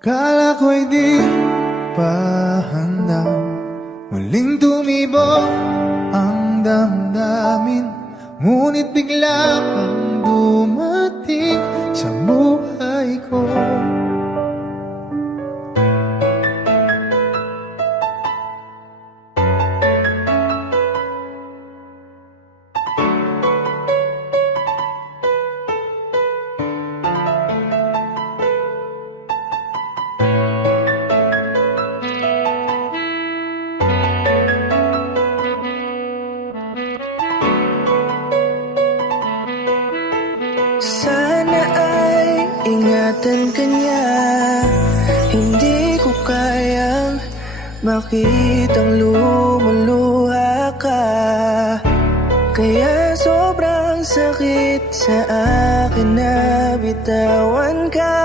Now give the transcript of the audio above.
Kala ko'y di pa handa, muling tumibok ang damdamin. Ngunit bigla kang dumating sa buhay ko. Sana ay ingatan ka niya. Hindi ko kayang makitang lumuluha ka. Kaya sobrang sakit sa akin na bitawan ka.